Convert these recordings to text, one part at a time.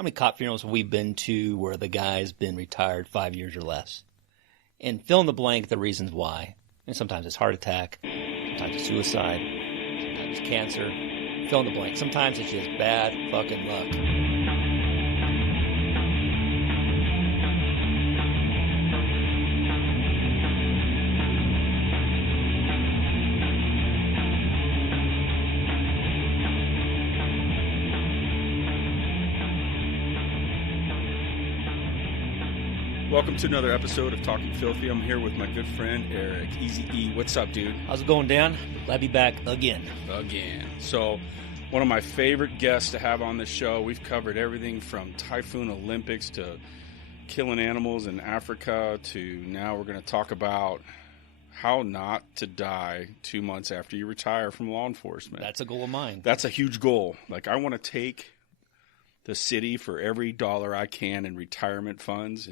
How many cop funerals have we been to where the guy's been retired 5 years or less? And fill in the blank the reasons why. And sometimes it's heart attack, sometimes it's suicide, sometimes it's cancer. Fill in the blank. Sometimes it's just bad fucking luck. Welcome to another episode of Talking Filthy. I'm here with my good friend, Eric. Easy E. What's up, dude? How's it going, Dan? Glad to be back again. So, one of my favorite guests to have on this show. We've covered everything from Typhoon Olympics to killing animals in Africa to now we're going to talk about how not to die 2 months after you retire from law enforcement. That's a goal of mine. That's a huge goal. Like, I want to take the city for every dollar I can in retirement funds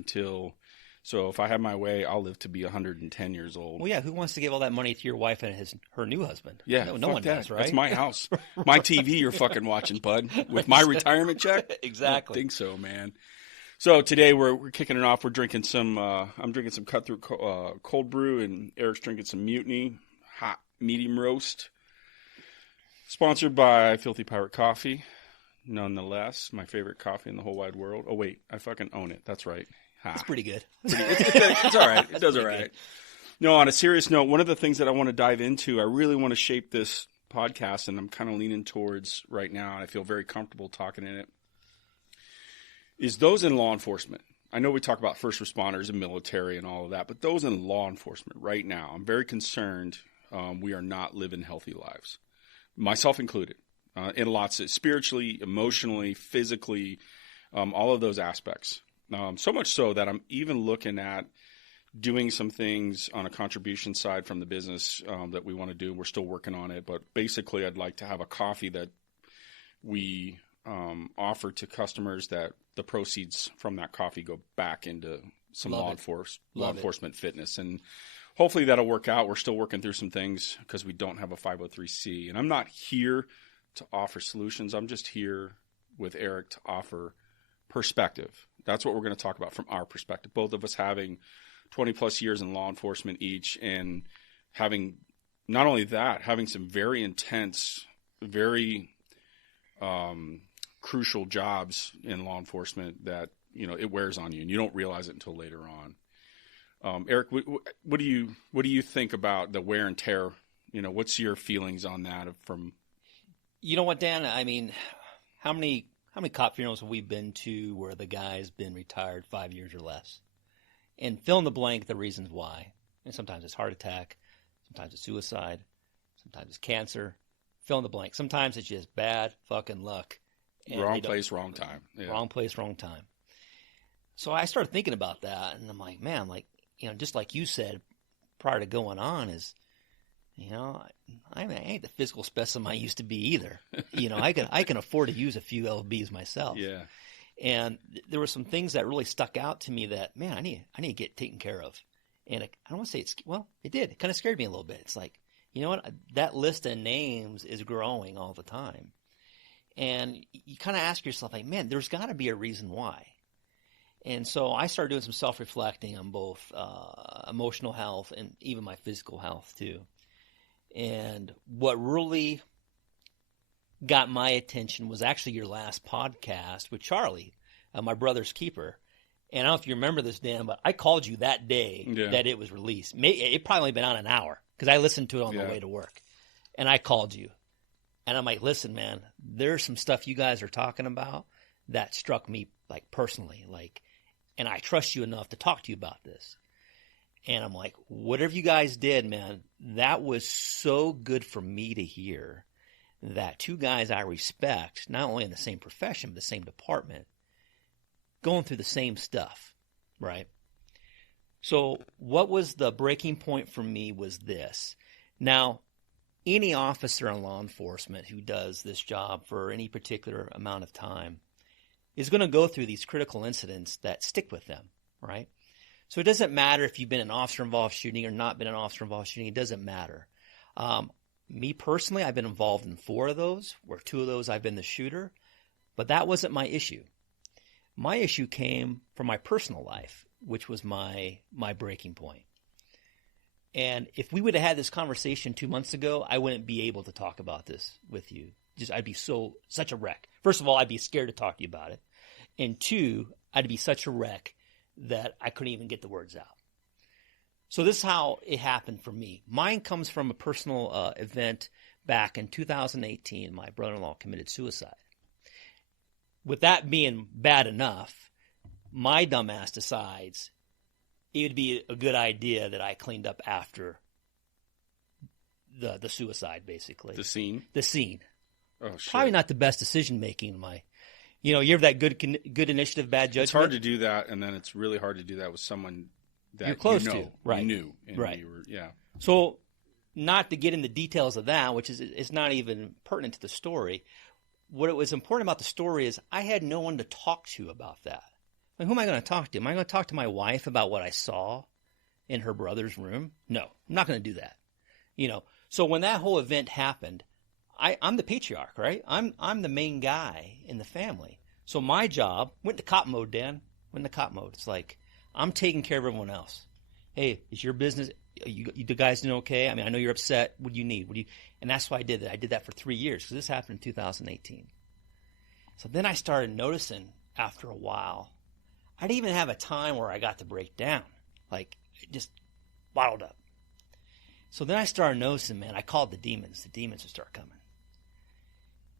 so if I have my way, I'll live to be 110 years old. Well, yeah, who wants to give all that money to your wife and her new husband? Yeah, no one does, right? That's my house. My TV you're fucking watching, bud, with my retirement check? Exactly. I don't think so, man. So today we're kicking it off. We're drinking some, I'm drinking some Cutthroat cold brew, and Eric's drinking some Mutiny hot medium roast. Sponsored by Filthy Pirate Coffee. Nonetheless, my favorite coffee in the whole wide world. Oh, wait, I fucking own it. That's right. It's pretty good. It's all right. It does all right. No, on a serious note, one of the things that I want to dive into, I really want to shape this podcast, and I'm kind of leaning towards right now, and I feel very comfortable talking in it, is those in law enforcement. I know we talk about first responders and military and all of that, but those in law enforcement right now, I'm very concerned we are not living healthy lives, myself included. In lots of spiritually, emotionally, physically, all of those aspects. So much so that I'm even looking at doing some things on a contribution side from the business that we want to do. We're still working on it, but basically I'd like to have a coffee that we offer to customers that the proceeds from that coffee go back into some law enforcement fitness. And hopefully that'll work out. We're still working through some things because we don't have a 503c. And I'm not here to offer solutions. I'm just here with Eric to offer perspective. That's what we're going to talk about from our perspective. Both of us having 20 plus years in law enforcement each, and having not only that, having some very intense, very crucial jobs in law enforcement that, it wears on you and you don't realize it until later on. Eric, what do you think about the wear and tear? What's your feelings on that from? You know what, Dan? I mean, how many cop funerals have we been to where the guy's been retired 5 years or less? And fill in the blank the reasons why. And sometimes it's heart attack, sometimes it's suicide, sometimes it's cancer. Fill in the blank. Sometimes it's just bad fucking luck. Wrong place, wrong time. Yeah. Wrong place, wrong time. So I started thinking about that, and I'm like, man, just like you said prior to going on is, I ain't the physical specimen I used to be either. I can afford to use a few LBs myself. Yeah. And there were some things that really stuck out to me that, man, I need to get taken care of. And I don't want to say it did. It kind of scared me a little bit. It's like, you know what? That list of names is growing all the time. And you kind of ask yourself, like, man, there's got to be a reason why. And so I started doing some self-reflecting on both emotional health and even my physical health too. And what really got my attention was actually your last podcast with Charlie, my brother's keeper. And I don't know if you remember this, Dan, but I called you that day that it was released. It probably been on an hour because I listened to it on the way to work. And I called you. And I'm like, listen, man, there's some stuff you guys are talking about that struck me like personally. And I trust you enough to talk to you about this. And I'm like, whatever you guys did, man, that was so good for me to hear that two guys I respect, not only in the same profession, but the same department, going through the same stuff, right? So what was the breaking point for me was this. Now, any officer in law enforcement who does this job for any particular amount of time is going to go through these critical incidents that stick with them, right? So it doesn't matter if you've been an officer-involved shooting or not been an officer-involved shooting. It doesn't matter. Me personally, I've been involved in 4 of those, where 2 of those I've been the shooter, but that wasn't my issue. My issue came from my personal life, which was my breaking point. And if we would have had this conversation 2 months ago, I wouldn't be able to talk about this with you. I'd be such a wreck. First of all, I'd be scared to talk to you about it. And two, I'd be such a wreck that I couldn't even get the words out. So this is how it happened for me. Mine comes from a personal event back in 2018. My brother-in-law committed suicide. With that being bad enough, my dumbass decides it would be a good idea that I cleaned up after the suicide, basically. The scene? The scene. Oh, shit. Probably not the best decision making in my, you have that good initiative, bad judgment. It's hard to do that, and then it's really hard to do that with someone that you're close to. Right. You knew. And right. You were, yeah. So, not to get into details of that, which is it's not even pertinent to the story. What was important about the story is I had no one to talk to about that. Like, who am I going to talk to? Am I going to talk to my wife about what I saw in her brother's room? No, I'm not going to do that. So when that whole event happened, I'm the patriarch, right? I'm the main guy in the family. So my job went to cop mode, Dan. Went to cop mode. It's like I'm taking care of everyone else. Hey, is your business? You guys doing okay? I mean, I know you're upset. What do you need? And that's why I did that. I did that for 3 years because this happened in 2018. So then I started noticing after a while, I didn't even have a time where I got to break down. Like, it just bottled up. So then I started noticing, man, I called the demons. The demons would start coming.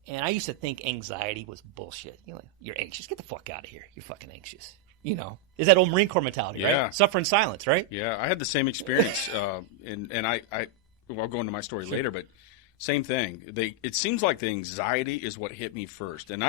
And I used to think anxiety was bullshit. You're anxious. Get the fuck out of here. You're fucking anxious. Is that old Marine Corps mentality, right? Yeah. Suffer in silence, right? Yeah, I had the same experience. And I'll go into my story later, but same thing. It seems like the anxiety is what hit me first. And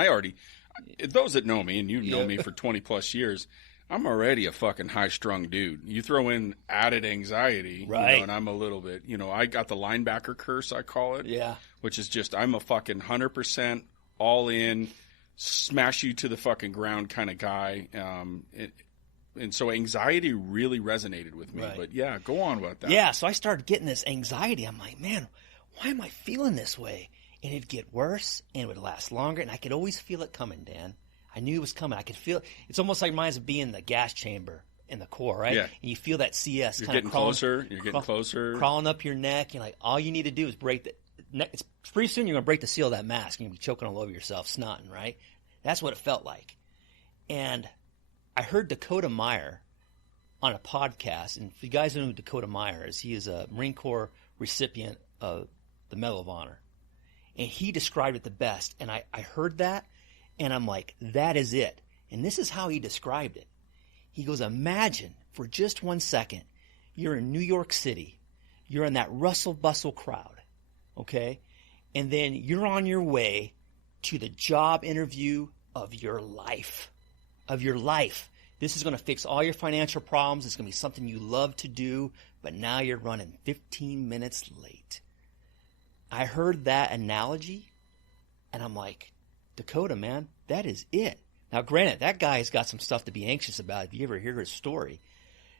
those that know me, and you know me for 20 plus years, I'm already a fucking high-strung dude. You throw in added anxiety, right? And I'm a little bit, I got the linebacker curse, I call it. Yeah. Which is just, I'm a fucking 100% all in, smash you to the fucking ground kind of guy. And so anxiety really resonated with me. Right. But yeah, go on about that. Yeah, so I started getting this anxiety. I'm like, man, why am I feeling this way? And it'd get worse, and it would last longer, and I could always feel it coming, Dan. I knew it was coming. I could feel it. It's almost like reminds of being in the gas chamber in the core, right? Yeah. And you feel that CS kind of closer. You're getting closer. Crawling up your neck. You're like, all you need to do is break the neck. Pretty soon you're going to break the seal of that mask. You're going to be choking all over yourself, snotting, right? That's what it felt like. And I heard Dakota Meyer on a podcast. And if you guys know who Dakota Meyer is, he is a Marine Corps recipient of the Medal of Honor. And he described it the best. And I heard that, and I'm like, that is it. And this is how he described it. He goes, imagine for just 1 second, you're in New York City. You're in that rustle-bustle crowd, okay? And then you're on your way to the job interview of your life. Of your life. This is going to fix all your financial problems. It's going to be something you love to do, but now you're running 15 minutes late. I heard that analogy, and I'm like, Dakota, man, that is it. Now, granted, that guy's got some stuff to be anxious about if you ever hear his story.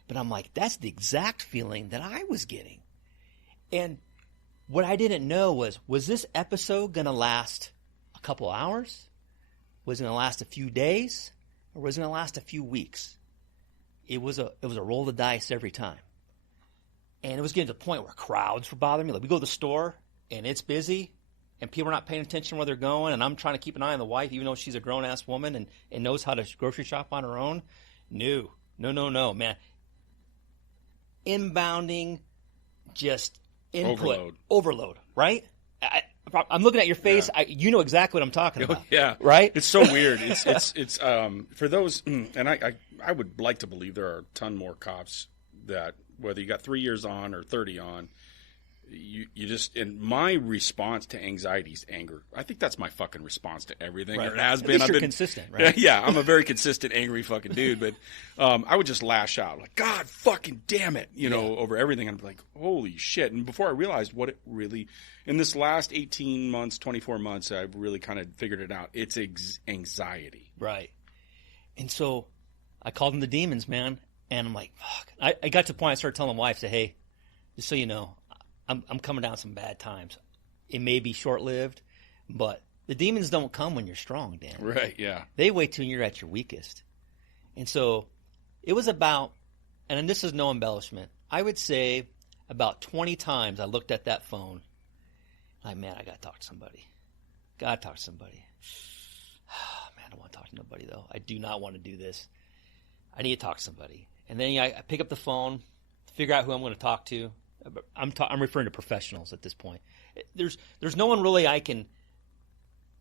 But I'm like, that's the exact feeling that I was getting. And what I didn't know was this episode going to last a couple hours? Was it going to last a few days? Or was it going to last a few weeks? It was a roll of the dice every time. And it was getting to the point where crowds were bothering me. Like, we go to the store, and it's busy, and people are not paying attention where they're going, and I'm trying to keep an eye on the wife, even though she's a grown-ass woman and knows how to grocery shop on her own. No, man. Inbounding, just input. Overload, right? I'm looking at your face. Yeah. You know exactly what I'm talking about. Yeah. Right? It's so weird. It's for those, and I would like to believe there are a ton more cops that, whether you got 3 years on or 30 on, you just, and my response to anxiety is anger. I think that's my fucking response to everything. Right. Or it has At been. least you're consistent, right? Yeah, I'm a very consistent, angry fucking dude. But I would just lash out like, God fucking damn it, over everything. And I'm like, holy shit. And before I realized what it really, in this last 18 months, 24 months, I've really kind of figured it out. It's anxiety. Right. And so I called them the demons, man. And I'm like, fuck. I got to the point I started telling my wife, say, hey, just so you know, I'm coming down some bad times. It may be short-lived, but The demons don't come when you're strong, Dan. Right, yeah. They wait till you're at your weakest. And so it was about, and this is no embellishment, I would say about 20 times I looked at that phone. Like, man, I got to talk to somebody. Got to talk to somebody. Man, I don't want to talk to nobody, though. I do not want to do this. I need to talk to somebody. And then I pick up the phone, figure out who I'm going to talk to. I'm referring to professionals at this point. There's no one really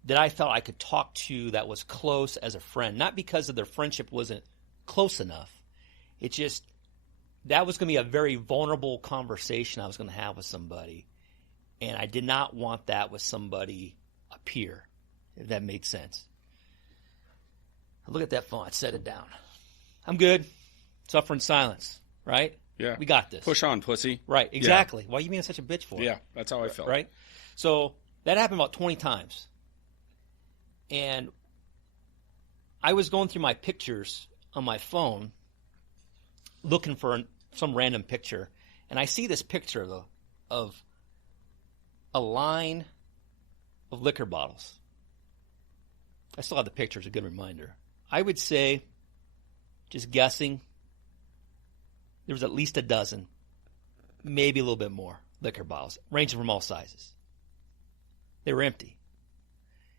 that I felt I could talk to that was close as a friend. Not because of their friendship wasn't close enough. It's just that was going to be a very vulnerable conversation I was going to have with somebody. And I did not want that with somebody, a peer, if that made sense. I look at that phone. I set it down. I'm good. Suffer in silence, right? Yeah. We got this. Push on, pussy. Right, exactly. Yeah. Why are you being such a bitch for? Yeah, that's how I felt. Right? So that happened about 20 times. And I was going through my pictures on my phone looking for some random picture. And I see this picture of a line of liquor bottles. I still have the picture. It's a good reminder. I would say, just guessing, there was at least a dozen, maybe a little bit more, liquor bottles, ranging from all sizes. They were empty.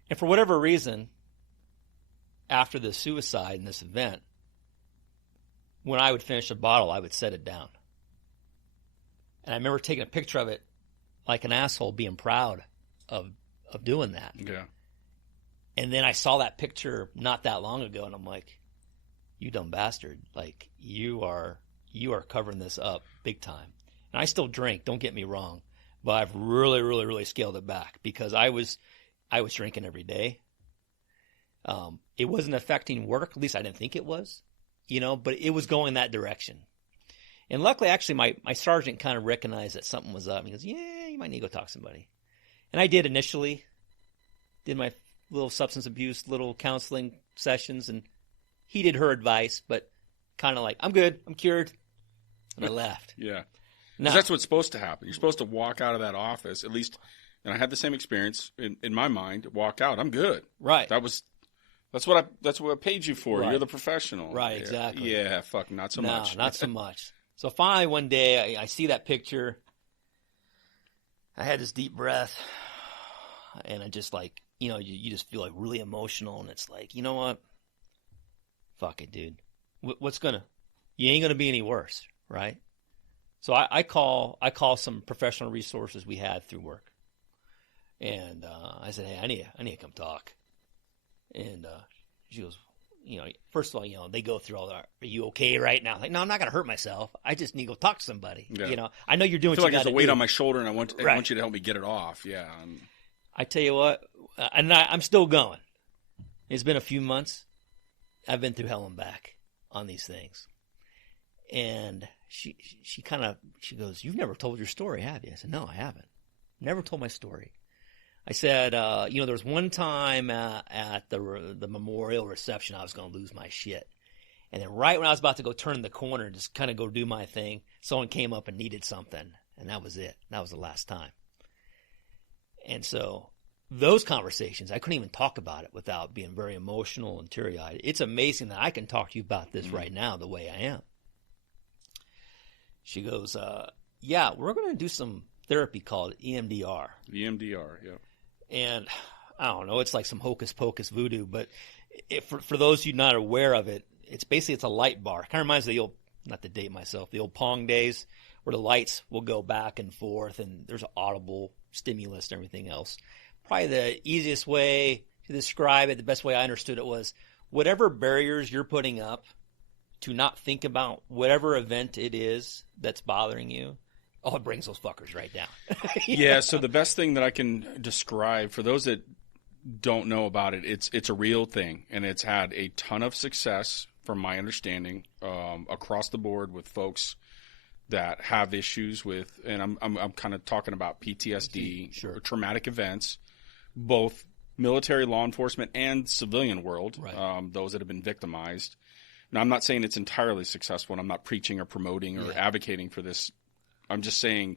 And for whatever reason, after the suicide and this event, when I would finish a bottle, I would set it down. And I remember taking a picture of it like an asshole, being proud of doing that. Yeah. And then I saw that picture not that long ago, and I'm like, you dumb bastard. Like, you are covering this up big time. And I still drink, don't get me wrong, but I've really, really, really scaled it back because I was drinking every day. It wasn't affecting work. At least I didn't think it was, but it was going that direction. And luckily, actually, my sergeant kind of recognized that something was up. He goes, yeah, you might need to go talk to somebody. And I did initially, did my little substance abuse, little counseling sessions, and heeded her advice, but kind of like, I'm good, I'm cured. And I left. Yeah. Because that's what's supposed to happen. You're supposed to walk out of that office, at least, and I had the same experience in my mind, walk out, I'm good. Right. That's what I paid you for. Right. You're the professional. Right, exactly. Yeah, fuck, not so much. No, not so much. So finally one day I see that picture. I had this deep breath, and I just like, you just feel like really emotional, and it's like, you know what? Fuck it, dude. You ain't gonna be any worse, right? So I call some professional resources we had through work, and I said, hey, I need to come talk. And she goes, first of all, they go through all that. Are you okay right now? Like, no, I'm not gonna hurt myself. I just need to go talk to somebody. Yeah. I know you're doing. I feel what like there's a weight on my shoulder, and I want Right. you to help me get it off. Yeah. I tell you what, and I'm still going. It's been a few months. I've been through hell and back on these things. And she goes, you've never told your story, have you? I said, no, I haven't. Never told my story. I said, there was one time at the memorial reception, I was going to lose my shit. And then right when I was about to go turn the corner and just kind of go do my thing, someone came up and needed something. And that was it. That was the last time. And so those conversations, I couldn't even talk about it without being very emotional and teary-eyed. It's amazing that I can talk to you about this right now the way I am. She goes, yeah, we're going to do some therapy called EMDR. EMDR, yeah. And I don't know, it's like some hocus pocus voodoo, but for those of you not aware of it, it's a light bar. It kind of reminds me of the old, not to date myself, the old Pong days where the lights will go back and forth and there's audible stimulus and everything else. Probably the easiest way to describe it, the best way I understood it was whatever barriers you're putting up to not think about whatever event it is that's bothering you, it brings those fuckers right down. Yeah, so the best thing that I can describe for those that don't know about it, it's a real thing, and it's had a ton of success from my understanding across the board with folks that have issues with, and I'm kind of talking about PTSD, Sure. or traumatic events, both military, law enforcement, and civilian world, Right. those that have been victimized. Now, I'm not saying it's entirely successful, and I'm not preaching or promoting or advocating for this. I'm just saying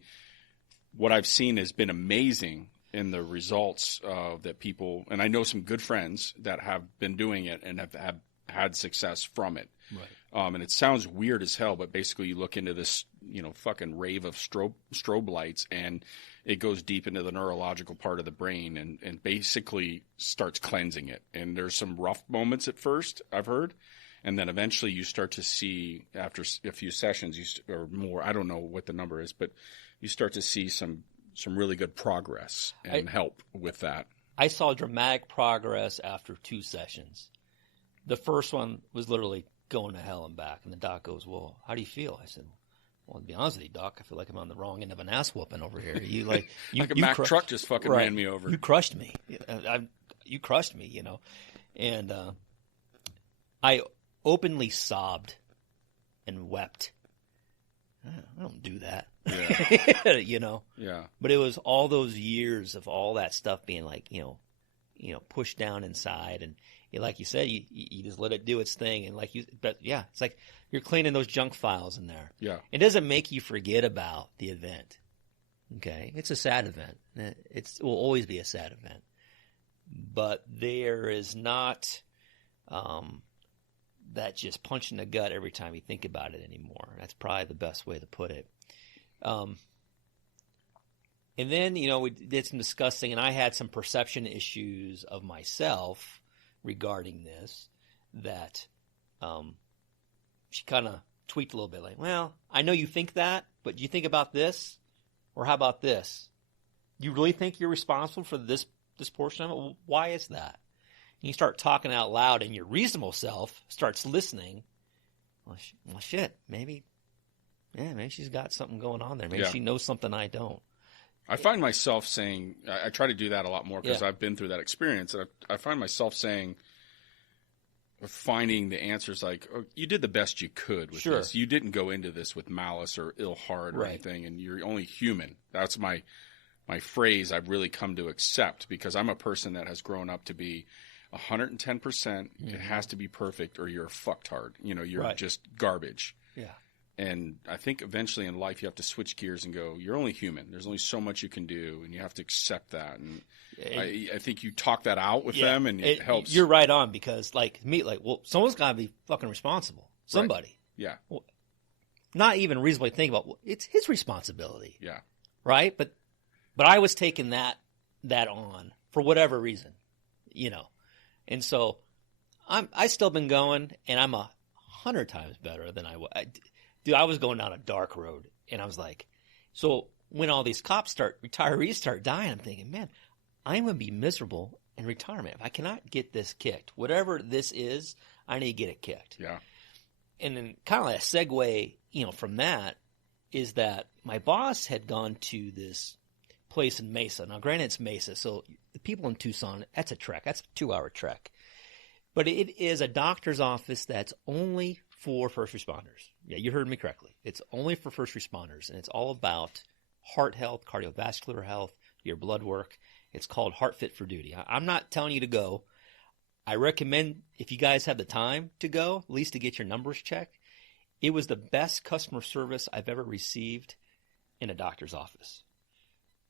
what I've seen has been amazing in the results that people, and I know some good friends that have been doing it and have had success from it. Right. And it sounds weird as hell, but basically you look into this, fucking rave of strobe lights, and it goes deep into the neurological part of the brain and basically starts cleansing it. And there's some rough moments at first, I've heard. And then eventually you start to see, after a few sessions or more, I don't know what the number is, but you start to see some really good progress and help with that. I saw dramatic progress after 2 sessions. The first one was literally going to hell and back. And the doc goes, well, how do you feel? I said, well, to be honest with you, Doc, I feel like I'm on the wrong end of an ass whooping over here. You like a Mack truck just fucking ran me over. You crushed me. You crushed me, And I openly sobbed and wept. I don't do that. Yeah. Yeah. But it was all those years of all that stuff being like, pushed down inside, and like you said, you just let it do its thing, and it's like you're cleaning those junk files in there. Yeah. It doesn't make you forget about the event. Okay, it's a sad event. It will always be a sad event, but there is not that just punch in the gut every time you think about it anymore. That's probably the best way to put it. And then, we did some discussing, and I had some perception issues of myself regarding this that she kind of tweaked a little bit, like, well, I know you think that, but do you think about this? Or how about this? You really think you're responsible for this portion of it? Well, why is that? And you start talking out loud, and your reasonable self starts listening. Well, shit, maybe she's got something going on there. Maybe she knows something I don't. I find myself saying, I try to do that a lot more because I've been through that experience. And I find myself saying, finding the answers like, oh, you did the best you could with this. You didn't go into this with malice or ill heart or anything, and you're only human. That's my phrase I've really come to accept, because I'm a person that has grown up to be 110%. Mm-hmm. It has to be perfect or you're a fucktard. You're just garbage. Yeah. And I think eventually in life you have to switch gears and go, you're only human. There's only so much you can do, and you have to accept that. And I think you talk that out with them, and it helps. You're right on, because well, someone's got to be fucking responsible. Somebody. Right. Yeah. Well, not even reasonably think about, it's his responsibility. Yeah. Right? But I was taking that on for whatever reason, And so I still been going, and I'm 100 times better than I was. Dude, I was going down a dark road, and I was like, so when all these retirees start dying, I'm thinking, man, I'm going to be miserable in retirement. If I cannot get this kicked, whatever this is, I need to get it kicked. Yeah. And then kind of like a segue, from that is that my boss had gone to this place in Mesa. Now, granted, it's Mesa, so the people in Tucson, that's a trek. That's a 2-hour trek. But it is a doctor's office that's only for first responders. Yeah, you heard me correctly. It's only for first responders, and it's all about heart health, cardiovascular health, your blood work. It's called Heart Fit for Duty. I'm not telling you to go. I recommend, if you guys have the time to go, at least to get your numbers checked. It was the best customer service I've ever received in a doctor's office.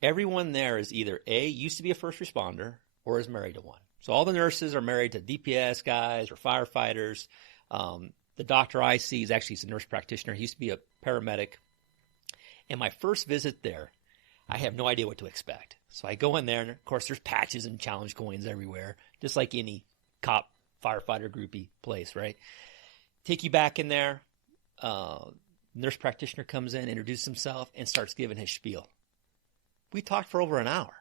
Everyone there is either used to be a first responder, or is married to one. So all the nurses are married to DPS guys or firefighters. The doctor I see is actually a nurse practitioner. He used to be a paramedic. And my first visit there, I have no idea what to expect. So I go in there, and of course there's patches and challenge coins everywhere, just like any cop, firefighter, groupie place, right? Take you back in there. Nurse practitioner comes in, introduces himself, and starts giving his spiel. We talked for over an hour.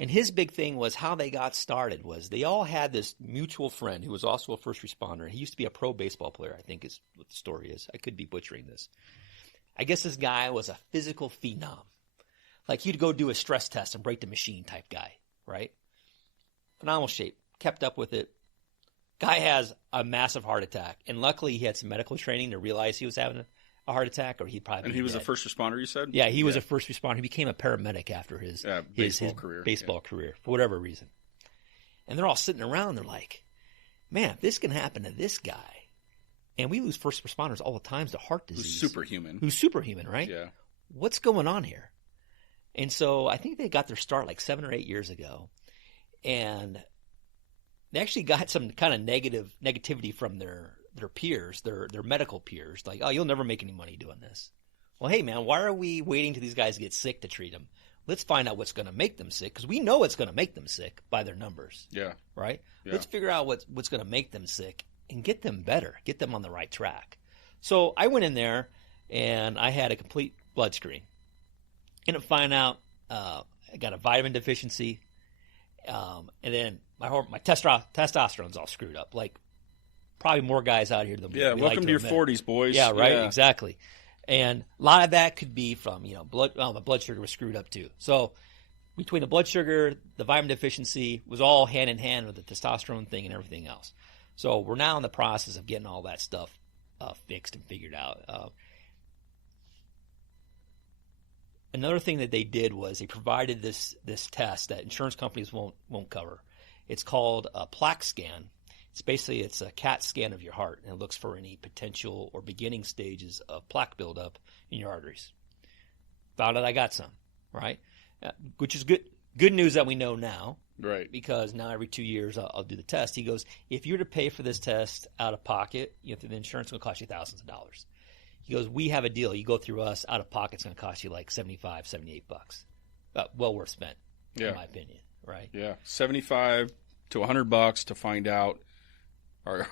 And his big thing was how they got started was they all had this mutual friend who was also a first responder. He used to be a pro baseball player, I think is what the story is. I could be butchering this. I guess this guy was a physical phenom. Like he'd go do a stress test and break the machine type guy, right? Phenomenal shape, kept up with it. Guy has a massive heart attack. And luckily he had some medical training to realize he was having a heart attack, or he'd probably And he was a first responder, you said? Yeah, he was a first responder. He became a paramedic after his baseball career for whatever reason. And they're all sitting around. They're like, man, if this can happen to this guy, and we lose first responders all the time to heart disease. Who's superhuman, right? Yeah. What's going on here? And so I think they got their start like 7 or 8 years ago. And they actually got some kind of negativity from their peers, their medical peers. Like, oh, you'll never make any money doing this. Well, hey, man, why are we waiting till these guys get sick to treat them? Let's find out what's going to make them sick, because we know it's going to make them sick by their numbers. Yeah. Right? Yeah. Let's figure out what's going to make them sick and get them better, get them on the right track. So I went in there, and I had a complete blood screen. Ended up finding out I got a vitamin deficiency, and then my testosterone's all screwed up. Like, probably more guys out here than we welcome like to your admit. 40s, boys. Yeah, right, Yeah. exactly. And a lot of that could be from, blood. Oh, my blood sugar was screwed up too. So between the blood sugar, the vitamin deficiency was all hand in hand with the testosterone thing and everything else. So we're now in the process of getting all that stuff fixed and figured out. Another thing that they did was they provided this test that insurance companies won't cover. It's called a plaque scan. It's a CAT scan of your heart, and it looks for any potential or beginning stages of plaque buildup in your arteries. Found out I got some, right? Which is good news that we know now, Right. because now every 2 years I'll do the test. He goes, if you were to pay for this test out of pocket, the insurance will cost you thousands of dollars. He goes, we have a deal. You go through us, out of pocket, it's going to cost you like $75, $78. Well worth spent, in my opinion, right? Yeah, $75 to $100 to find out.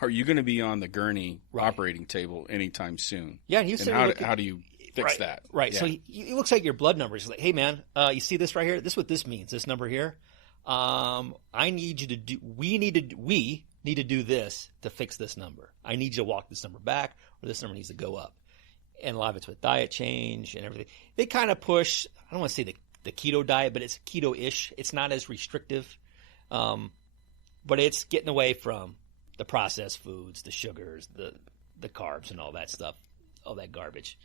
Are you going to be on the gurney operating table anytime soon? Yeah, and how do you fix that? Right. Yeah. So he looks at your blood numbers. He's like, hey, man, you see this right here? This is what this means, this number here. I need you to do – we need to do this to fix this number. I need you to walk this number back, or this number needs to go up. And a lot of it's with diet change and everything. They kind of push – I don't want to say the keto diet, but it's keto-ish. It's not as restrictive, but it's getting away from – the processed foods, the sugars, the carbs, and all that stuff, all that garbage.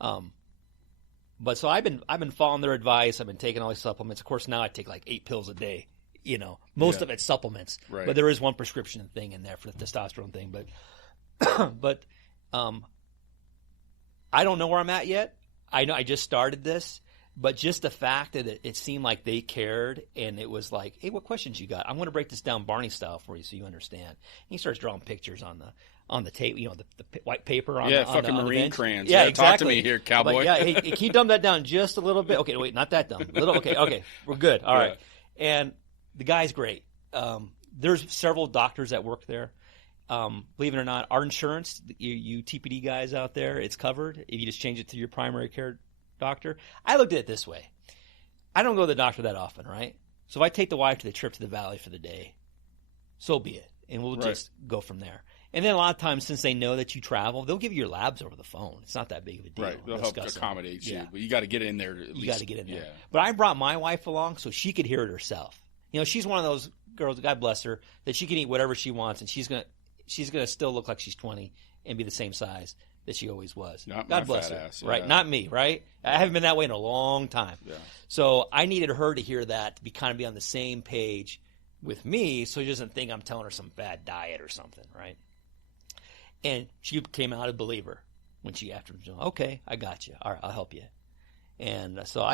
But so I've been following their advice. I've been taking all these supplements. Of course, now I take like 8 pills a day. Most of it's supplements, right. But there is one prescription thing in there for the testosterone thing. But I don't know where I'm at yet. I know I just started this. But just the fact that it seemed like they cared, and it was like, hey, what questions you got? I'm going to break this down Barney style for you so you understand. And he starts drawing pictures on the tape, the white paper on the fucking on the marine bench. crayons. Yeah, exactly. Talk to me here, cowboy. Like, yeah, hey, can you dumb that down just a little bit? Okay, wait, not that dumb. Okay, we're good. All right. And the guy's great. There's several doctors that work there. Believe it or not, our insurance, you TPD guys out there, it's covered if you just change it to your primary care doctor. I looked at it this way. I don't go to the doctor that often, right? So if I take the wife to the trip to the valley for the day, so be it. And we'll just go from there. And then a lot of times, since they know that you travel, they'll give you your labs over the phone. It's not that big of a deal. Right. They'll help accommodate you. But you got to get in there. You got to get in there. Yeah. But I brought my wife along so she could hear it herself. She's one of those girls, God bless her, that she can eat whatever she wants, and she's gonna still look like she's 20 and be the same size that she always was. Not God my bless fat her. ass, Right? yeah. Not me, right? I haven't been that way in a long time. Yeah. So I needed her to hear that, to be on the same page with me, so she doesn't think I'm telling her some bad diet or something, right? And she came out a believer when she okay, I got you. All right, I'll help you. And so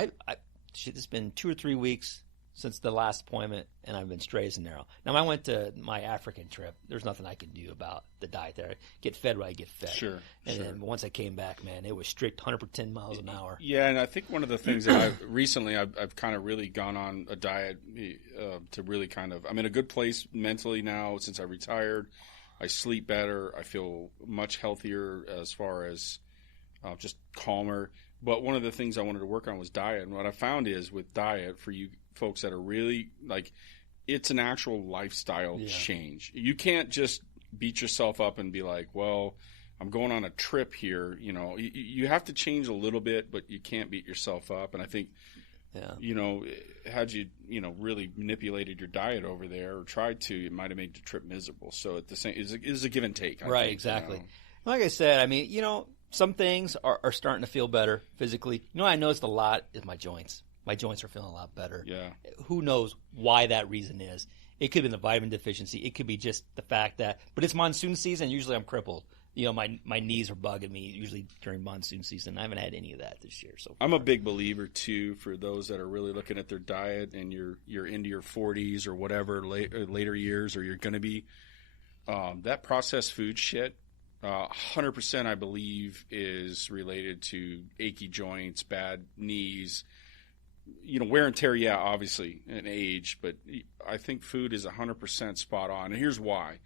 it's been 2 or 3 weeks since the last appointment, and I've been straight as a narrow. Now, when I went to my African trip, there's nothing I can do about the diet there. Get fed what I get fed. Sure. And then once I came back, man, it was strict 110 miles an hour. Yeah, and I think one of the things that I've kind of really gone on a diet to really I'm in a good place mentally now since I retired. I sleep better. I feel much healthier as far as just calmer. But one of the things I wanted to work on was diet. And what I found is with diet, for you folks that are really it's an actual lifestyle change. You can't just beat yourself up and be like, well, I'm going on a trip here. You have to change a little bit, but you can't beat yourself up. And I think, had you, really manipulated your diet over there or tried to, it might have made the trip miserable. So at the same, it's a give and take. I think, Exactly. Like I said, I mean, some things are starting to feel better physically. I noticed a lot is my joints. My joints are feeling a lot better. Yeah. Who knows why that reason is? It could be the vitamin deficiency. It could be just the fact but it's monsoon season. Usually I'm crippled. my knees are bugging me usually during monsoon season. I haven't had any of that this year. So far. I'm a big believer too for those that are really looking at their diet and you're into your 40s or whatever later years, or you're going to be that processed food shit. 100% I believe is related to achy joints, bad knees, wear and tear. Yeah, obviously, and age, but I think food is 100% spot on. And here's why.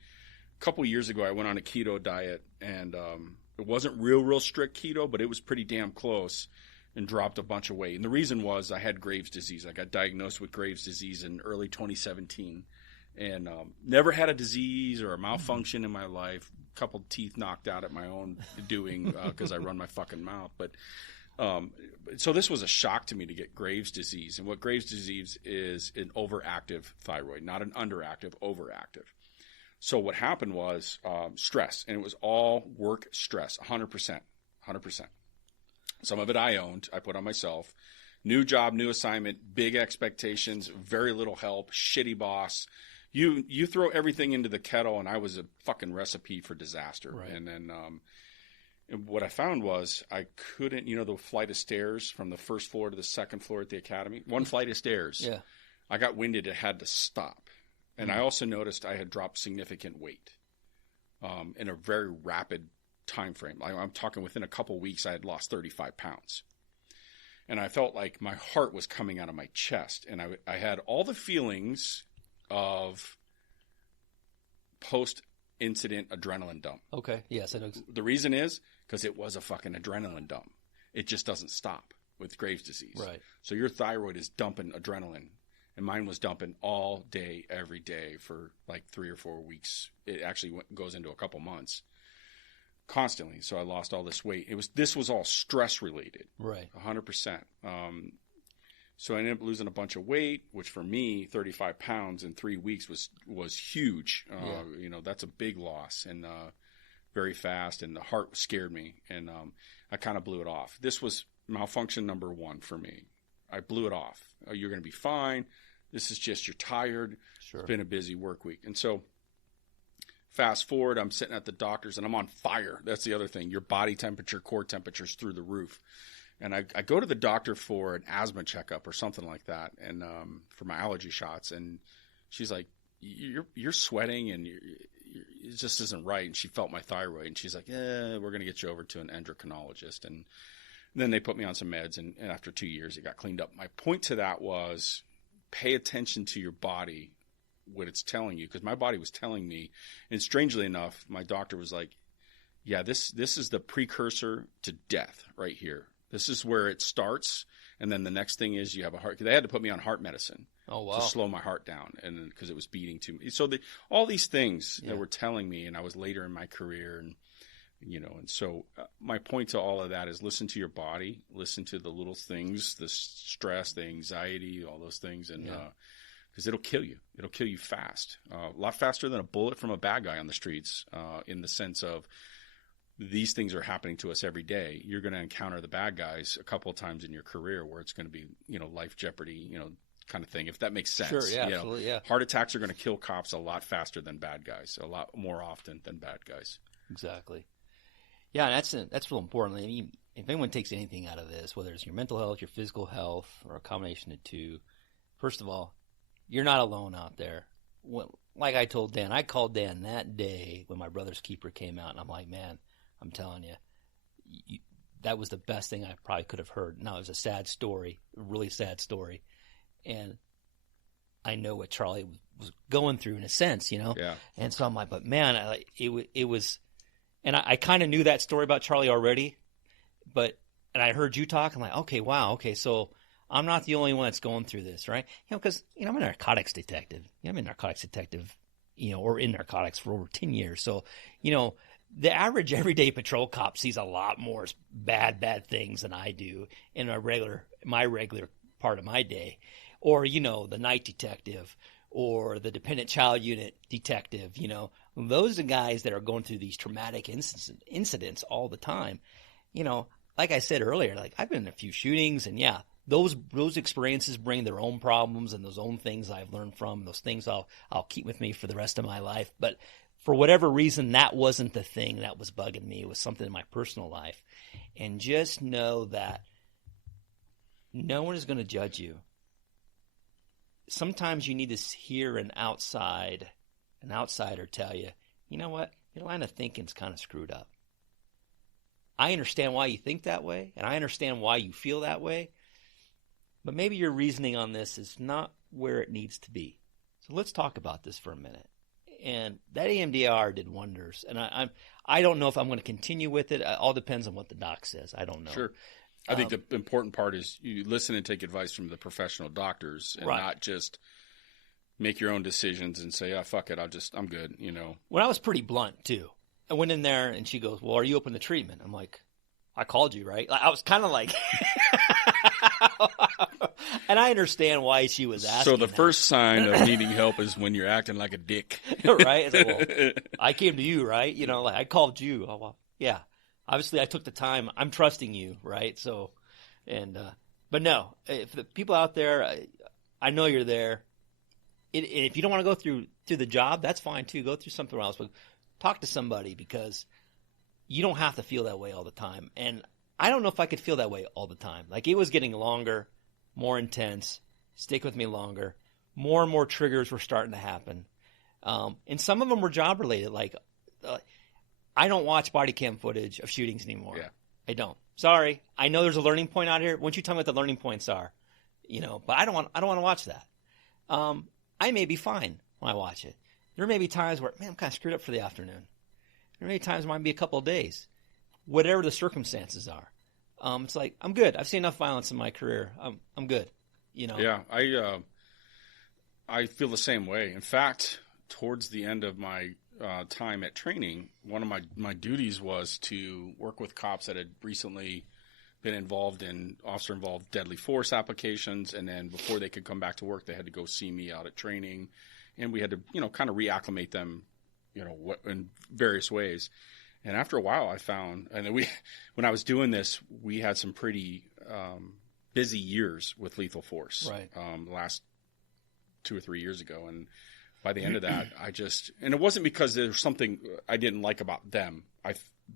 A couple years ago, I went on a keto diet, and it wasn't real strict keto, but it was pretty damn close, and dropped a bunch of weight. And the reason was I had Graves' disease. I got diagnosed with Graves' disease in early 2017, and never had a disease or a malfunction in my life. A couple teeth knocked out at my own doing because I run my fucking mouth. But so this was a shock to me to get Graves' disease. And what Graves' disease is an overactive thyroid, not an underactive, overactive. So what happened was stress, and it was all work stress, 100%. Some of it I owned, I put on myself. New job, new assignment, big expectations, very little help, shitty boss. You throw everything into the kettle, and I was a fucking recipe for disaster. Right. And then and what I found was I couldn't, the flight of stairs from the first floor to the second floor at the academy, one flight of stairs. Yeah. I got winded, it had to stop. And I also noticed I had dropped significant weight in a very rapid time frame. I'm talking within a couple weeks, I had lost 35 pounds. And I felt like my heart was coming out of my chest. And I had all the feelings of post-incident adrenaline dump. Okay, yes. I know. The reason is because it was a fucking adrenaline dump. It just doesn't stop with Graves' disease. Right. So your thyroid is dumping adrenaline. And mine was dumping all day, every day for like 3 or 4 weeks. It actually goes into a couple months constantly. So I lost all this weight. This was all stress related. Right. 100%. So I ended up losing a bunch of weight, which for me, 35 pounds in 3 weeks was huge. That's a big loss, and very fast, and the heart scared me, and I kind of blew it off. This was malfunction number 1 for me. I blew it off. Oh, you're going to be fine. This is just, you're tired. Sure. It's been a busy work week. And so fast forward, I'm sitting at the doctor's and I'm on fire. That's the other thing. Your body temperature, core temperature's through the roof. And I go to the doctor for an asthma checkup or something like that, and for my allergy shots. And she's like, you're sweating and it just isn't right. And she felt my thyroid, and she's like, we're going to get you over to an endocrinologist. And then they put me on some meds, and after 2 years, it got cleaned up. My point to that was pay attention to your body, what it's telling you, because my body was telling me, and strangely enough, my doctor was like, yeah, this is the precursor to death right here. This is where it starts, and then the next thing is you have a heart. They had to put me on heart medicine. Oh, wow. To slow my heart down, and because it was beating too much. So all these things that were telling me, and I was later in my career, and and so my point to all of that is listen to your body, listen to the little things, the stress, the anxiety, all those things, and because it'll kill you. It'll kill you fast, a lot faster than a bullet from a bad guy on the streets, in the sense of these things are happening to us every day. You're going to encounter the bad guys a couple of times in your career where it's going to be, life jeopardy, kind of thing, if that makes sense. Sure, yeah, absolutely, yeah. Heart attacks are going to kill cops a lot faster than bad guys, a lot more often than bad guys. Exactly. Yeah, and that's real important. I mean, if anyone takes anything out of this, whether it's your mental health, your physical health, or a combination of two, first of all, you're not alone out there. Like I told Dan, I called Dan that day when my brother's keeper came out, and I'm like, man, I'm telling you, that was the best thing I probably could have heard. Now, it was a sad story, a really sad story. And I know what Charlie was going through in a sense, Yeah. And so I'm like, but man, it was, and I kind of knew that story about Charlie already, and I heard you talk. I'm like, okay, wow, okay, so I'm not the only one that's going through this, right? Because I'm a narcotics detective. I'm a narcotics detective, or in narcotics for over 10 years. So, the average everyday patrol cop sees a lot more bad things than I do in my regular part of my day. Or, the night detective or the dependent child unit detective, those are the guys that are going through these traumatic incidents all the time. Like I said earlier, like I've been in a few shootings, and yeah, those experiences bring their own problems and those own things I've learned from, those things I'll keep with me for the rest of my life. But for whatever reason, that wasn't the thing that was bugging me. It was something in my personal life. And just know that no one is going to judge you. Sometimes you need to hear an outsider tell you, you know what, your line of thinking's kind of screwed up. I understand why you think that way, and I understand why you feel that way, but maybe your reasoning on this is not where it needs to be. So let's talk about this for a minute. And that EMDR did wonders, and I don't know if I'm going to continue with it. It all depends on what the doc says. I don't know. Sure. I think the important part is you listen and take advice from the professional doctors, and not just make your own decisions and say, "Oh, fuck it, I'm good." You know. Well, I was pretty blunt too. I went in there and she goes, "Well, are you open to treatment?" I'm like, "I called you, right?" I was kind of like, and I understand why she was asking. So the first sign of needing help is when you're acting like a dick, right? It's like, well, I came to you, right? You know, like I called you. Oh, well, yeah. Obviously, I took the time. I'm trusting you, right? So, but no, if the people out there, I know you're there. If you don't want to go through the job, that's fine too. Go through something else, but talk to somebody because you don't have to feel that way all the time. And I don't know if I could feel that way all the time. Like it was getting longer, more intense, stick with me longer. More and more triggers were starting to happen. And some of them were job related. Like I don't watch body cam footage of shootings anymore. Yeah. I don't. Sorry. I know there's a learning point out here. Why don't you tell me what the learning points are? You know, but I don't want to watch that. I may be fine when I watch it. There may be times where, man, I'm kind of screwed up for the afternoon. There may be times it might be a couple of days. Whatever the circumstances are. It's like, I'm good. I've seen enough violence in my career. I'm good. You know? Yeah. I feel the same way. In fact, towards the end of my time at training, one of my duties was to work with cops that had recently been involved in officer-involved deadly force applications, and then before they could come back to work, they had to go see me out at training, and we had to, kind of reacclimate them, in various ways. And after a while, I found, and when I was doing this, we had some pretty busy years with lethal force. Right. The last 2 or 3 years ago, and by the end of that, and it wasn't because there was something I didn't like about them.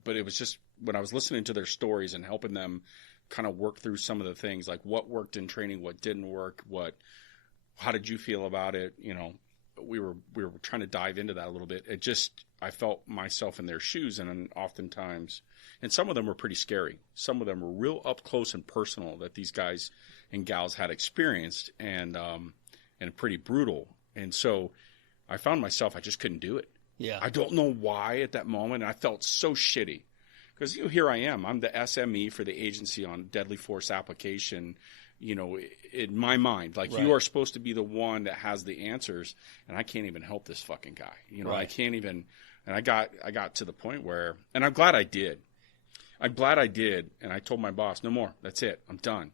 But it was just when I was listening to their stories and helping them kind of work through some of the things, like what worked in training, what didn't work, how did you feel about it? We were trying to dive into that a little bit. I felt myself in their shoes, and then oftentimes, and some of them were pretty scary. Some of them were real up close and personal that these guys and gals had experienced, and pretty brutal. And so I found myself, I just couldn't do it. Yeah. I don't know why at that moment. I felt so shitty because here I am. I'm the SME for the agency on deadly force application. In my mind, like right. You are supposed to be the one that has the answers, and I can't even help this fucking guy. Right. I can't even. And I got to the point where, and I'm glad I did. I'm glad I did, and I told my boss, no more. That's it. I'm done.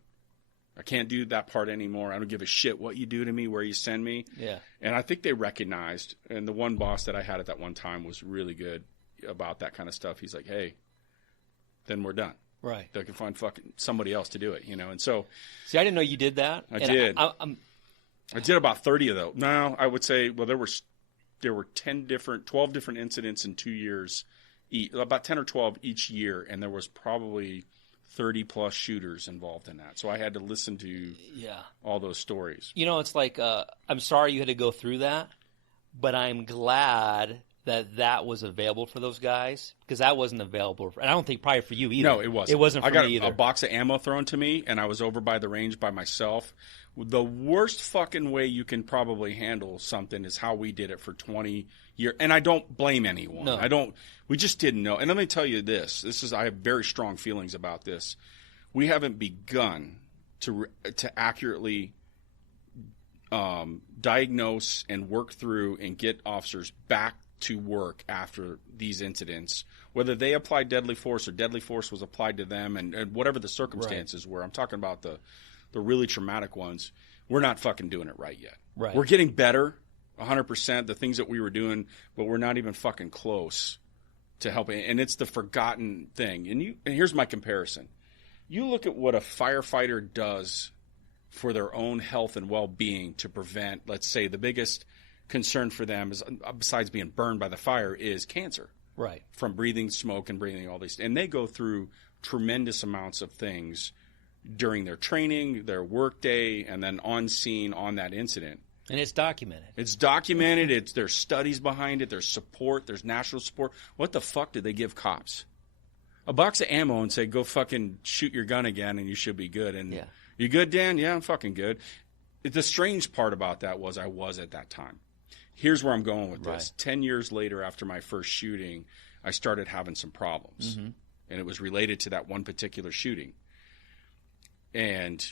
I can't do that part anymore. I don't give a shit what you do to me, where you send me. Yeah. And I think they recognized, and the one boss that I had at that one time was really good about that kind of stuff. He's like, hey, then we're done. Right. They can find fucking somebody else to do it, And so. See, I didn't know you did that. I did. I did about 30 of those. No, I would say, well, there were 12 different incidents in 2 years, about 10 or 12 each year, and there was probably 30 plus shooters involved in that. So I had to listen to all those stories. It's like, I'm sorry you had to go through that, but I'm glad that was available for those guys, because that wasn't available. And I don't think probably for you either. No, it wasn't. It wasn't for me either. I got a box of ammo thrown to me, and I was over by the range by myself. The worst fucking way you can probably handle something is how we did it for 20 years. And I don't blame anyone. No. We just didn't know. And let me tell you this. I have very strong feelings about this. We haven't begun to accurately diagnose and work through and get officers back to work after these incidents, whether they applied deadly force or deadly force was applied to them, and whatever the circumstances were. I'm talking about the really traumatic ones. We're not fucking doing it right yet. Right. We're getting better, 100%, the things that we were doing, but we're not even fucking close to helping. And it's the forgotten thing. And here's my comparison. You look at what a firefighter does for their own health and well-being to prevent, let's say, the biggest concern for them is, besides being burned by the fire, is cancer. Right. From breathing smoke and breathing all these. And they go through tremendous amounts of things during their training, their work day, and then on scene on that incident. And it's documented. It's documented. There's studies behind it. There's support. There's national support. What the fuck did they give cops? A box of ammo and say, go fucking shoot your gun again and you should be good. And you good, Dan? Yeah, I'm fucking good. The strange part about that was I was at that time. Here's where I'm going with this. Right. 10 years later after my first shooting, I started having some problems. Mm-hmm. And it was related to that one particular shooting. And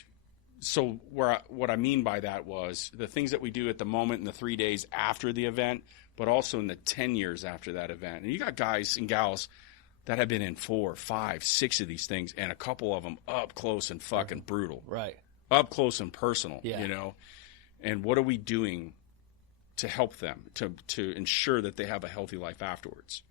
so what I mean by that was the things that we do at the moment in the 3 days after the event, but also in the 10 years after that event. And you got guys and gals that have been in 4, 5, 6 of these things, and a couple of them up close and fucking brutal. Right. Up close and personal, Yeah. you know. And what are we doing to help them, to ensure that they have a healthy life afterwards?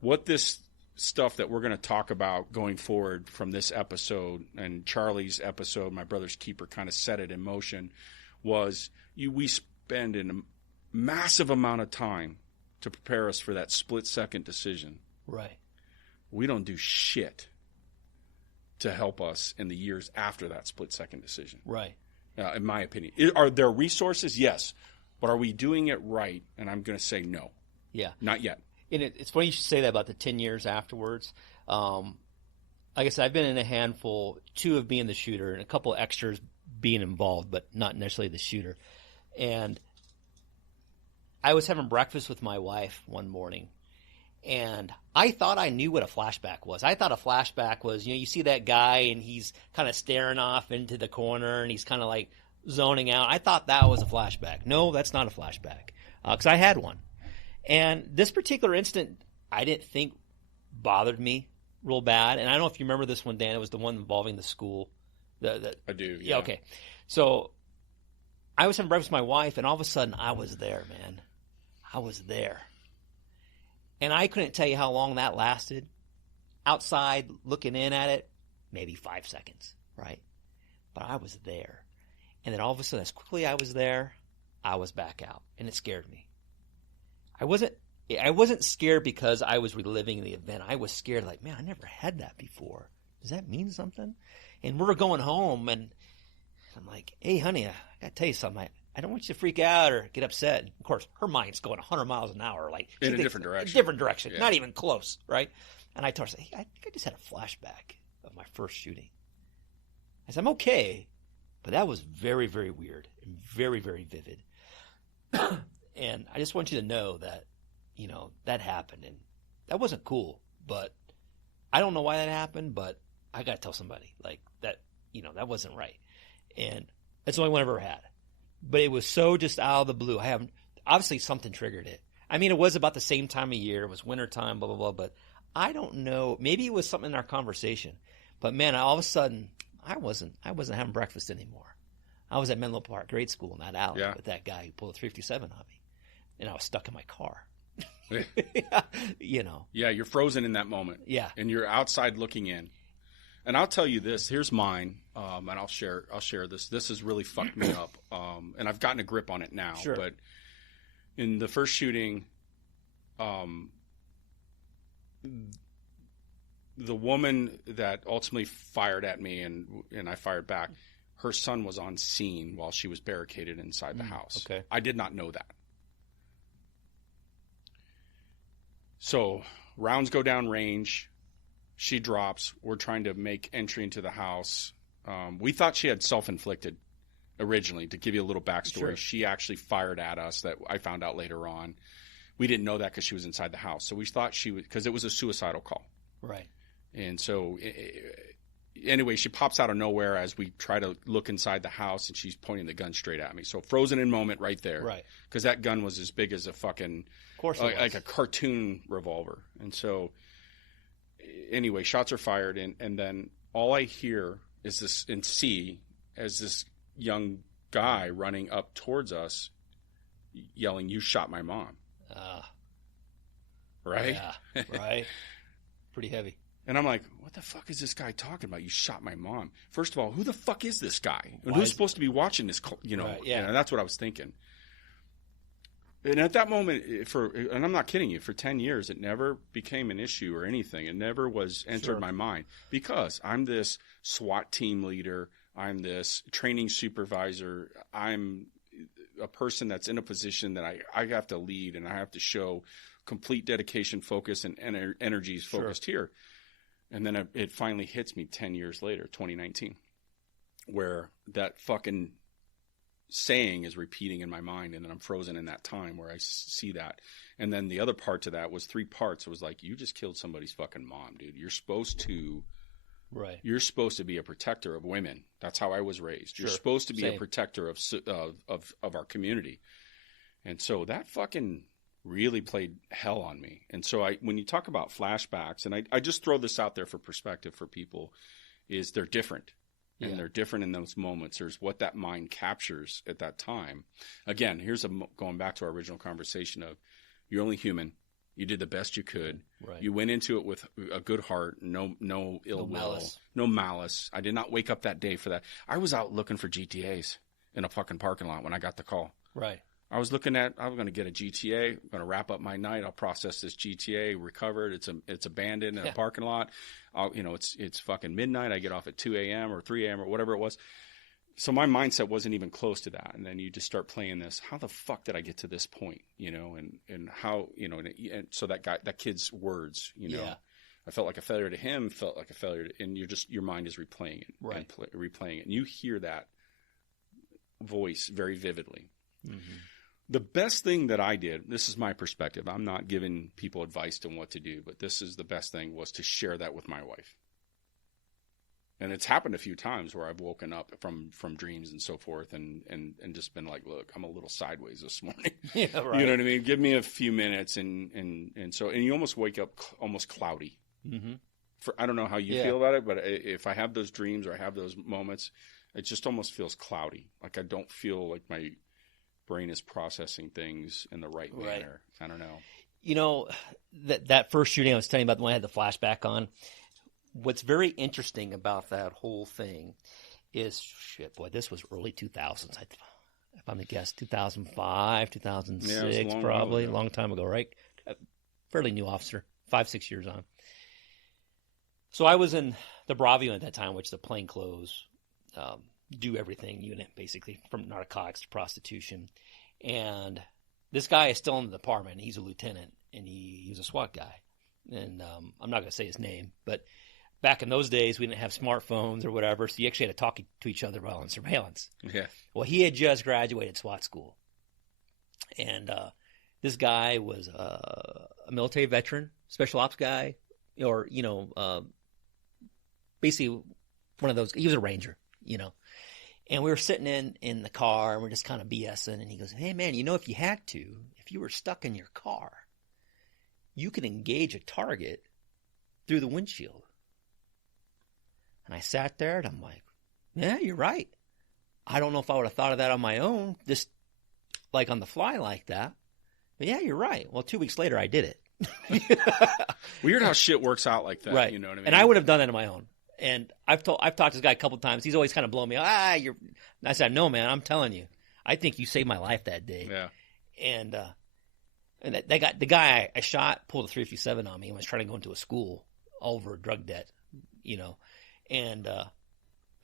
What this stuff that we're going to talk about going forward from this episode and Charlie's episode, My Brother's Keeper, kind of set it in motion, was we spend a massive amount of time to prepare us for that split-second decision. Right. We don't do shit to help us in the years after that split-second decision. Right. In my opinion. Are there resources? Yes. But are we doing it right? And I'm going to say no. Yeah. Not yet. And it's funny you should say that about the 10 years afterwards. Like I said, I've been in a handful, 2 of being the shooter and a couple of extras being involved, but not necessarily the shooter. And I was having breakfast with my wife one morning, and I thought I knew what a flashback was. I thought a flashback was, you see that guy and he's kind of staring off into the corner and he's kind of like zoning out. I thought that was a flashback. No, that's not a flashback, because I had one. And this particular incident, I didn't think bothered me real bad. And I don't know if you remember this one, Dan. It was the one involving the school. I do. Yeah. Okay. So I was having breakfast with my wife, and all of a sudden I was there, man. I was there. And I couldn't tell you how long that lasted. Outside, looking in at it, maybe 5 seconds, right? But I was there. And then all of a sudden, as quickly I was there, I was back out. And it scared me. I wasn't scared because I was reliving the event. I was scared like, man, I never had that before. Does that mean something? And we're going home, and I'm like, hey, honey, I got to tell you something. I don't want you to freak out or get upset. Of course, her mind's going 100 miles an hour. Like in a different direction. Different direction. Yeah. Not even close, right? And I told her, hey, I think I just had a flashback of my first shooting. I said, I'm okay, but that was very, very weird and very, very vivid. And I just want you to know that, that happened. And that wasn't cool, but I don't know why that happened, but I got to tell somebody like that, that wasn't right. And that's the only one I've ever had. But it was so just out of the blue. Obviously something triggered it. I mean, it was about the same time of year. It was wintertime, blah, blah, blah. But I don't know. Maybe it was something in our conversation. But man, all of a sudden, I wasn't having breakfast anymore. I was at Menlo Park Grade School in that alley with that guy who pulled a 357 on me. And I was stuck in my car. Yeah, you're frozen in that moment. Yeah. And you're outside looking in. And I'll tell you this. Here's mine, and I'll share this. This has really fucked me up, and I've gotten a grip on it now. Sure. But in the first shooting, the woman that ultimately fired at me and I fired back, her son was on scene while she was barricaded inside the house. Okay. I did not know that. So rounds go down range. She drops. We're trying to make entry into the house. We thought she had self-inflicted originally. To give you a little backstory, Sure. She actually fired at us. That I found out later on. We didn't know that because she was inside the house. So we thought she was, because it was a suicidal call. Right. And so anyway, she pops out of nowhere as we try to look inside the house, and she's pointing the gun straight at me. So frozen in moment right there. Right. Because that gun was as big as a fucking, Of course it was. like a cartoon revolver. And so anyway, shots are fired, and then all I hear is this, and see, as this young guy running up towards us yelling, "You shot my mom." Right? Yeah, right. Pretty heavy. And I'm like, what the fuck is this guy talking about? You shot my mom. First of all, who the fuck is this guy? And Why who's is- supposed to be watching this? Right, yeah. That's what I was thinking. And at that moment, and I'm not kidding you, for 10 years, it never became an issue or anything. It never was entered my mind because I'm this SWAT team leader. I'm this training supervisor. I'm a person that's in a position that I have to lead, and I have to show complete dedication, focus, and energies focused here. And then it finally hits me 10 years later, 2019, where that fucking saying is repeating in my mind, and then I'm frozen in that time where I see that. And then the other part to that was 3 parts. It was like, you just killed somebody's fucking mom, dude. You're supposed to be a protector of women. That's how I was raised. You're supposed to be a protector of our community. And so that fucking really played hell on me. And so when you talk about flashbacks, and I just throw this out there for perspective for people, is they're different. And they're different in those moments. There's what that mind captures at that time. Again, here's going back to our original conversation of, you're only human. You did the best you could. Right. You went into it with a good heart, no ill will, no malice. I did not wake up that day for that. I was out looking for GTAs in a fucking parking lot when I got the call. Right. I was going to get a GTA. I'm going to wrap up my night. I'll process this GTA, recovered. It's abandoned in a parking lot. It's fucking midnight. I get off at 2 a.m. or 3 a.m. or whatever it was. So my mindset wasn't even close to that. And then you just start playing this. How the fuck did I get to this point? And how, and so that kid's words, I felt like a failure to him, felt like a failure and your mind is replaying it, and replaying it. And you hear that voice very vividly. Mm-hmm. The best thing that I did, this is my perspective. I'm not giving people advice on what to do, but this is the best thing, was to share that with my wife. And it's happened a few times where I've woken up from dreams and so forth and just been like, look, I'm a little sideways this morning. Yeah, right. You know what I mean? Give me a few minutes. And you almost wake up almost cloudy. Mm-hmm. I don't know how you feel about it, but if I have those dreams or I have those moments, it just almost feels cloudy. Like I don't feel like my brain is processing things in the right manner. I don't know. That first shooting I was telling you about, the one I had the flashback on, what's very interesting about that whole thing is, this was early 2000s. If I'm to guess, 2005, 2006, probably. A long time ago, right? Fairly new officer, 5-6 years on. So I was in the Bravo at that time, which is the plainclothes, do everything unit, basically, from narcotics to prostitution. And this guy is still in the department. He's a lieutenant, and he's a SWAT guy. And I'm not going to say his name, but back in those days, we didn't have smartphones or whatever, so you actually had to talk to each other while on surveillance. Yeah. Well, he had just graduated SWAT school. And this guy was a military veteran, special ops guy, or, basically one of those. He was a ranger, And we were sitting in the car, and we're just kind of BSing, and he goes, hey, man, if if you were stuck in your car, you could engage a target through the windshield. And I sat there, and I'm like, yeah, you're right. I don't know if I would have thought of that on my own, just like on the fly like that. But yeah, you're right. Well, 2 weeks later, I did it. Weird how shit works out like that. Right. You know what I mean? And I would have done that on my own. And I've talked to this guy a couple of times. He's always kind of blown me. And I said, no, man, I'm telling you, I think you saved my life that day. Yeah. And the guy I shot pulled a .357 on me and was trying to go into a school over drug debt, And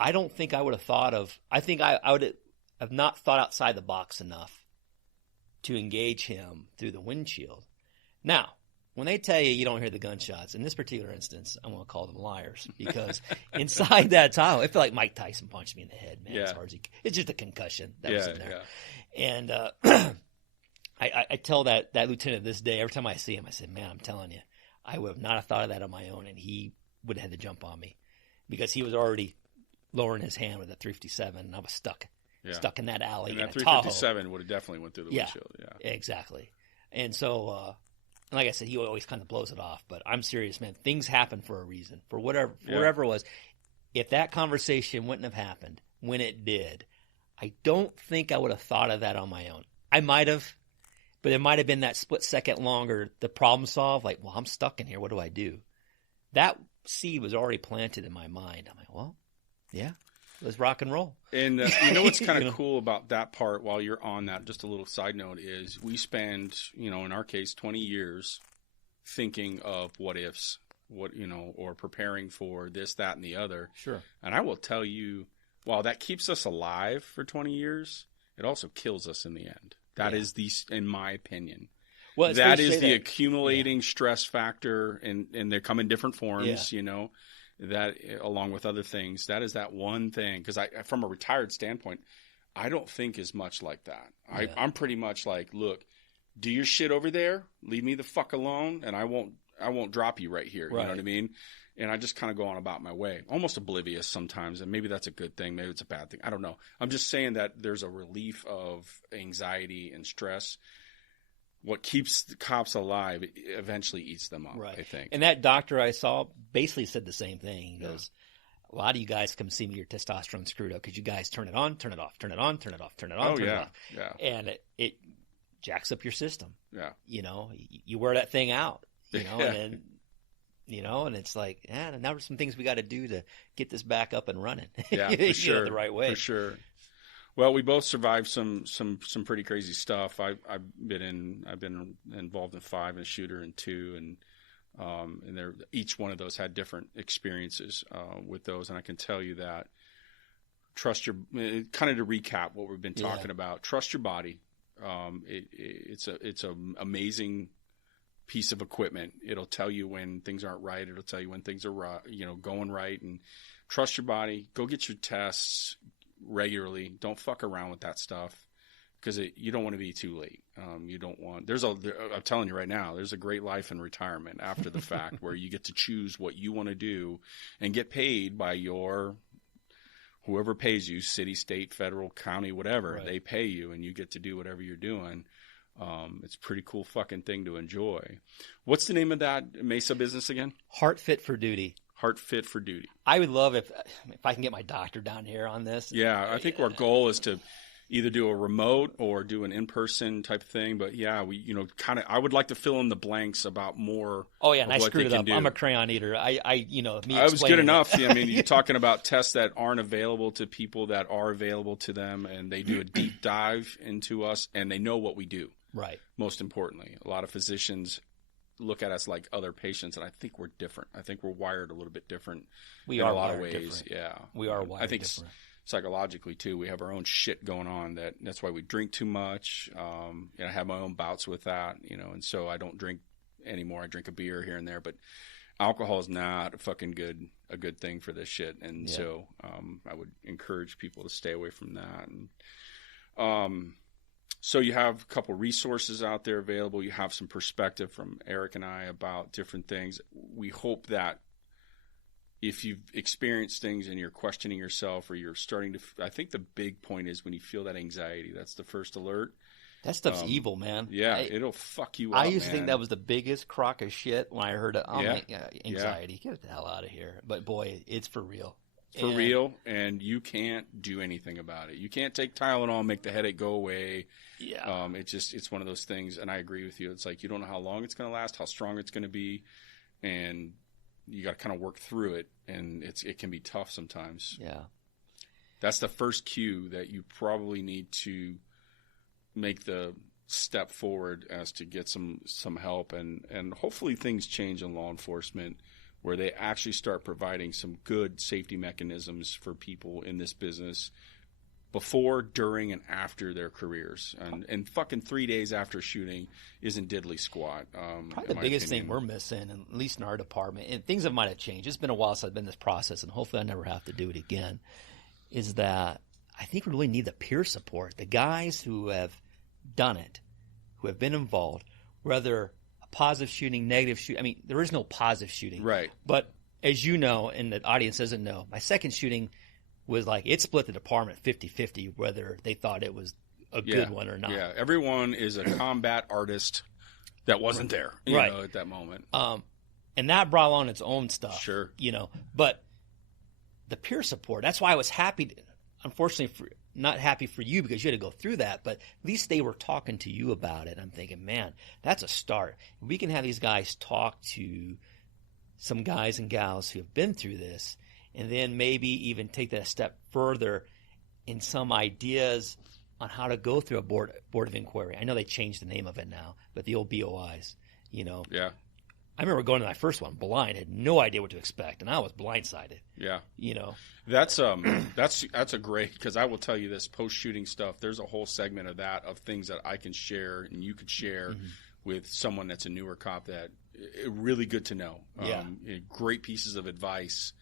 I don't think I would have thought of. I think I would have not thought outside the box enough to engage him through the windshield. Now, when they tell you don't hear the gunshots, in this particular instance, I'm going to call them liars, because inside that tunnel, it felt like Mike Tyson punched me in the head, man. Yeah. It's just a concussion that was in there. Yeah. And I tell that lieutenant this day, every time I see him, I said, man, I'm telling you, I would have not have thought of that on my own, and he would have had to jump on me, because he was already lowering his hand with a .357, and I was stuck in that alley. And that in a .357 would have definitely went through the windshield. Yeah, exactly. And so, like I said, he always kind of blows it off. But I'm serious, man. Things happen for a reason, for whatever it was. If that conversation wouldn't have happened when it did, I don't think I would have thought of that on my own. I might have, but it might have been that split second longer, the problem solved. Like, well, I'm stuck in here. What do I do? That seed was already planted in my mind. I'm like, well, yeah. Let's rock and roll. And you know what's kind of cool about that part while you're on that, just a little side note, is we spend, in our case, 20 years thinking of what ifs, or preparing for this, that, and the other. Sure. And I will tell you, while that keeps us alive for 20 years, it also kills us in the end. That is in my opinion. Well, that is the accumulating stress factor, and they come in different forms, that along with other things, that is that one thing. Because from a retired standpoint, I don't think as much like that. Yeah. I'm pretty much like, look, do your shit over there, leave me the fuck alone, and I won't drop you right here. Right. You know what I mean? And I just kind of go on about my way, almost oblivious sometimes. And maybe that's a good thing. Maybe it's a bad thing. I don't know. I'm just saying that there's a relief of anxiety and stress. What keeps the cops alive eventually eats them up, right. I think. And that doctor I saw basically said the same thing. He goes, a lot of you guys come see me, your testosterone screwed up because you guys turn it on, turn it off, turn it on, turn it off, turn it on, turn it off. Yeah. And it jacks up your system. Yeah. You wear that thing out, and then, and it's like, now there's some things we got to do to get this back up and running. Yeah, for sure. The right way. For sure. Well, we both survived some pretty crazy stuff. I've been involved in 5 and a shooter and 2, and each one of those had different experiences with those. And I can tell you that kind of to recap what we've been talking about. Trust your body. It's an amazing piece of equipment. It'll tell you when things aren't right. It'll tell you when things are right, going right. And trust your body. Go get your tests regularly. Don't fuck around with that stuff because you don't want to be too late. You don't want. I'm telling you right now, there's a great life in retirement after the fact where you get to choose what you want to do and get paid by whoever pays you, city, state, federal, county, whatever. Right. They pay you and you get to do whatever you're doing. It's a pretty cool fucking thing to enjoy. What's the name of that Mesa business again? Heart Fit for Duty. Heart Fit for Duty. I would love if I can get my doctor down here on this. Yeah, I think our goal is to either do a remote or do an in-person type of thing. But yeah, we I would like to fill in the blanks about more. Oh yeah, and I screwed it up. I'm a crayon eater. I was good enough. I mean, you're talking about tests that aren't available to people that are available to them, and they do a deep dive into us, and they know what we do. Right. Most importantly, a lot of physicians look at us like other patients, and I think we're different. I think we're wired a little bit different. We are in a lot of ways. Different. Yeah, we are wired. I think different. Psychologically too, we have our own shit going on. That's why we drink too much. I have my own bouts with that, and so I don't drink anymore. I drink a beer here and there, but alcohol is not a good thing for this shit. And so I would encourage people to stay away from that. And so you have a couple resources out there available. You have some perspective from Eric and I about different things. We hope that if you've experienced things and you're questioning yourself or you're starting to – I think the big point is when you feel that anxiety, that's the first alert. That stuff's evil, man. Yeah, it'll fuck you up, I used to think that was the biggest crock of shit when I heard it. Anxiety. Yeah. Get the hell out of here. But, boy, it's for real. Real, and you can't do anything about it. You can't take Tylenol and make the headache go away. Yeah. It's one of those things, and I agree with you. It's like you don't know how long it's going to last, how strong it's going to be, and you got to kind of work through it, and it can be tough sometimes. Yeah. That's the first cue that you probably need to make the step forward as to get some help, and hopefully things change in law enforcement where they actually start providing some good safety mechanisms for people in this business before, during, and after their careers. And fucking 3 days after shooting isn't diddly squat. Probably the biggest thing we're missing, at least in our department, and things that might have changed. It's been a while since I've been in this process, and hopefully I never have to do it again, is that I think we really need the peer support. The guys who have done it, who have been involved, whether positive shooting, negative shooting. I mean, there is no positive shooting. Right. But as you know, and the audience doesn't know, my second shooting was like it split the department 50-50 whether they thought it was a good one or not. Yeah, everyone is a combat artist that wasn't there at that moment. And that brought on its own stuff. Sure. But the peer support, that's why I was happy. Unfortunately, not happy for you because you had to go through that, but at least they were talking to you about it. I'm thinking, man, that's a start. We can have these guys talk to some guys and gals who have been through this and then maybe even take that a step further in some ideas on how to go through a board of inquiry. I know they changed the name of it now, but the old BOIs, you know. Yeah. I remember going to my first one blind, had no idea what to expect, and I was blindsided. Yeah. You know. That's a great, because I will tell you this post-shooting stuff, there's a whole segment of that, of things that I can share and you could share with someone that's a newer cop that really good to know. Yeah. Great pieces of advice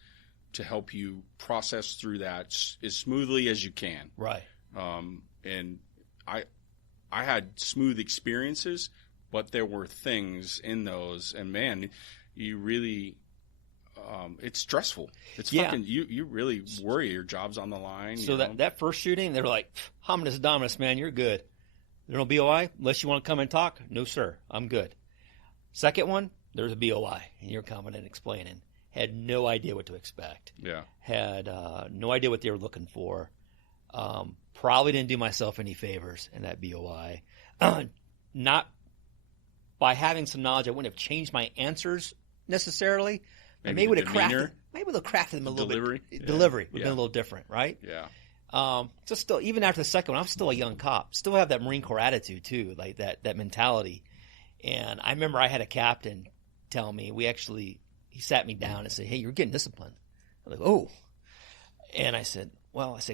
to help you process through that as smoothly as you can. Right. And I had smooth experiences, but there were things in those, and man, you really, it's stressful. It's fucking, you really worry your job's on the line. So that first shooting, they're like, hominis dominus, man, you're good. There's no BOI unless you want to come and talk. No, sir, I'm good. Second one, there's a BOI, and you're coming and explaining. Had no idea what to expect. Yeah. Had no idea what they were looking for. Probably didn't do myself any favors in that BOI. Not by having some knowledge, I wouldn't have changed my answers necessarily. Maybe would have crafted them a little bit. Delivery would have been a little different, right? Yeah. So still, even after the second one, I'm still a young cop. Still have that Marine Corps attitude too, like that mentality. And I remember I had a captain tell me, he sat me down and said, "Hey, you're getting disciplined." I'm like, "Oh," and I said,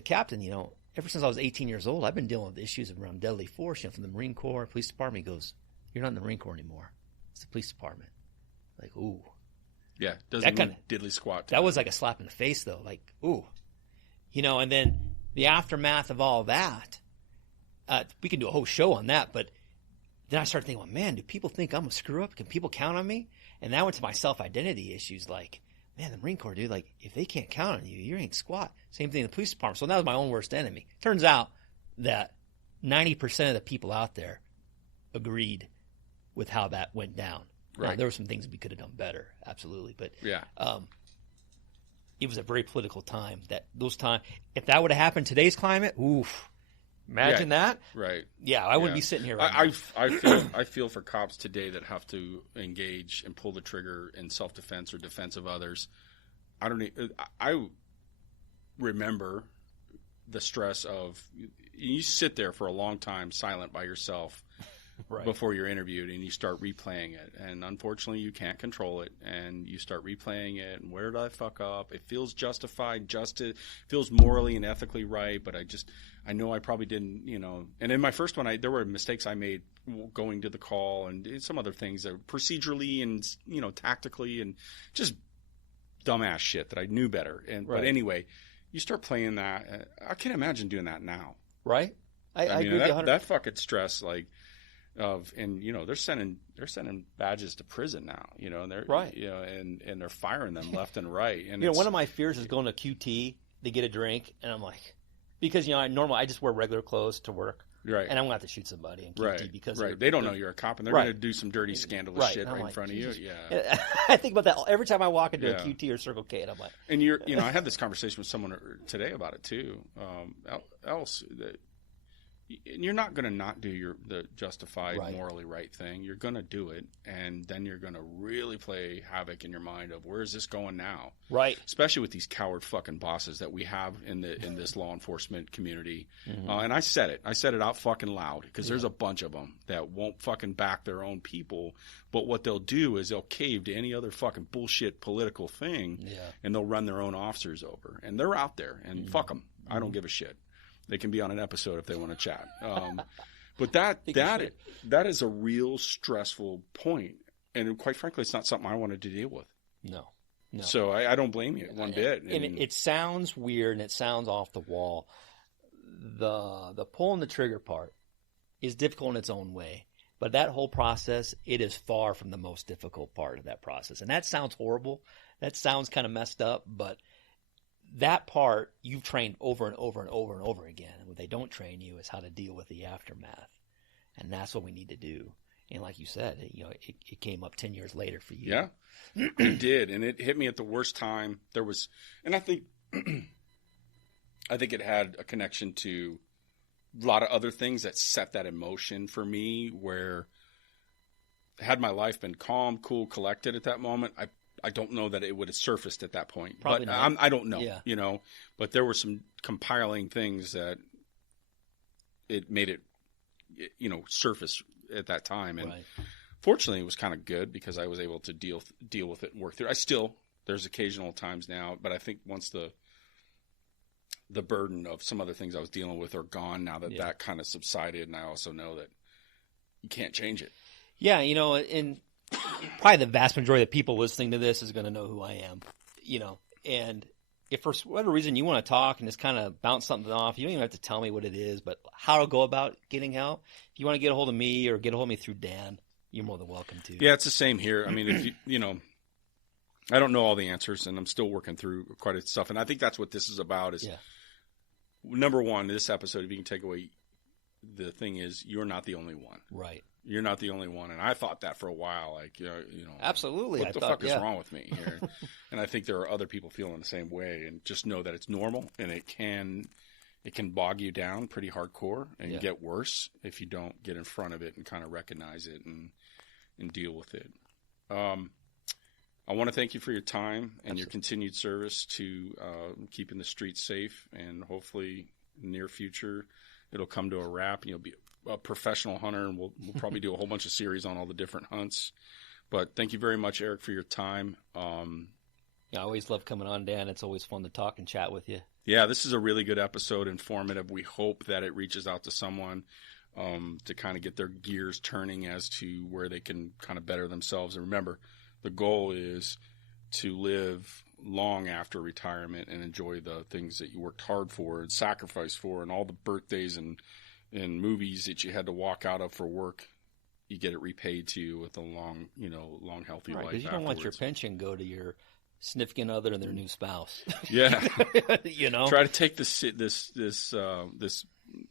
"Captain, you know, ever since I was 18 years old, I've been dealing with issues around deadly force, you know, from the Marine Corps, police department." He goes, "You're not in the Marine Corps anymore. It's the police department." Like, ooh. Yeah, doesn't mean diddly squat. That was like a slap in the face, though. Like, ooh. You know, and then the aftermath of all that, we can do a whole show on that, but then I started thinking, well, man, do people think I'm a screw-up? Can people count on me? And that went to my self-identity issues, like, man, the Marine Corps, dude, like, if they can't count on you, you ain't squat. Same thing in the police department. So that was my own worst enemy. Turns out that 90% of the people out there agreed with how that went down. Right. Now, there were some things we could have done better, absolutely. But yeah. It was a very political time. If that would have happened in today's climate, oof. Imagine that. Right. Yeah, I wouldn't be sitting here right now. I feel for cops today that have to engage and pull the trigger in self-defense or defense of others. I remember the stress of, you sit there for a long time silent by yourself before you're interviewed, and you start replaying it. And unfortunately, you can't control it, and you start replaying it. And where did I fuck up? It feels justified, feels morally and ethically right, but I know I probably didn't, you know. And in my first one, there were mistakes I made going to the call and some other things that procedurally and, you know, tactically, and just dumbass shit that I knew better. But anyway, you start playing that. I can't imagine doing that now. Right. I agree with you. That fucking stress, like, and you know, they're sending badges to prison now, you know, and they're you know, and they're firing them left and right. And you know, one of my fears is going to QT to get a drink, and I'm like, because you know, I just wear regular clothes to work, right? And I'm gonna have to shoot somebody in QT because they don't know you're a cop, and they're gonna do some dirty, scandalous shit right in front of you. Yeah, I think about that every time I walk into a QT or Circle K, and I'm like, and you know, I had this conversation with someone today about it too. You're not going to not do the justified, morally right thing. You're going to do it, and then you're going to really play havoc in your mind of where is this going now? Right. Especially with these coward fucking bosses that we have in this law enforcement community. And I said it out fucking loud, because there's a bunch of them that won't fucking back their own people. But what they'll do is they'll cave to any other fucking bullshit political thing, and they'll run their own officers over. And they're out there, and fuck them. I don't give a shit. They can be on an episode if they want to chat. But that is a real stressful point. And quite frankly, it's not something I wanted to deal with. No. So I don't blame you one bit. And it sounds weird and it sounds off the wall. The pulling the trigger part is difficult in its own way. But that whole process, it is far from the most difficult part of that process. And that sounds horrible. That sounds kind of messed up, but that part you've trained over and over and over and over again. And what they don't train you is how to deal with the aftermath. And that's what we need to do. And like you said, you know, it came up 10 years later for you. Yeah, it did. And it hit me at the worst time. And I think it had a connection to a lot of other things that set that emotion for me, where had my life been calm, cool, collected at that moment, I don't know that it would have surfaced at that point. Probably but not. I don't know, Yeah. But there were some compiling things that it made it, surface at that time. And Right. fortunately, it was kind of good because I was able to deal with it and work through it. There's occasional times now, but I think once the burden of some other things I was dealing with are gone now that kind of subsided, and I also know that you can't change it. Yeah, and probably the vast majority of people listening to this is going to know who I am, and if for whatever reason you want to talk and just kind of bounce something off, you don't even have to tell me what it is, but how to go about getting help. If you want to get a hold of me or get a hold of me through Dan, you're more than welcome to. Yeah, it's the same here. I mean, if I don't know all the answers, and I'm still working through quite a stuff, and I think that's what this is about. Is number one, this episode, if you can take away, the thing is, you're not the only one. Right. You're not the only one, and I thought that for a while. Like, absolutely. What the fuck is wrong with me here? And I think there are other people feeling the same way, and just know that it's normal, and it can bog you down pretty hardcore and get worse if you don't get in front of it and kind of recognize it and deal with it. I want to thank you for your time and your continued service to keeping the streets safe, and hopefully in the near future it'll come to a wrap. You'll be a professional hunter, and we'll probably do a whole bunch of series on all the different hunts. But thank you very much, Eric, for your time. I always love coming on, Dan. It's always fun to talk and chat with you. Yeah, this is a really good episode, informative. We hope that it reaches out to someone to kind of get their gears turning as to where they can kind of better themselves. And remember, the goal is to live long after retirement and enjoy the things that you worked hard for and sacrificed for, and all the birthdays and movies that you had to walk out of for work. You get it repaid to you with a long, healthy life. Because you don't want your pension go to your significant other and their new spouse. Yeah. Try to take this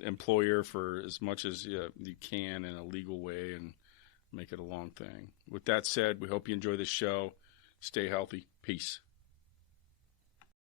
employer for as much as you can in a legal way and make it a long thing. With that said, we hope you enjoy this show. Stay healthy. Peace.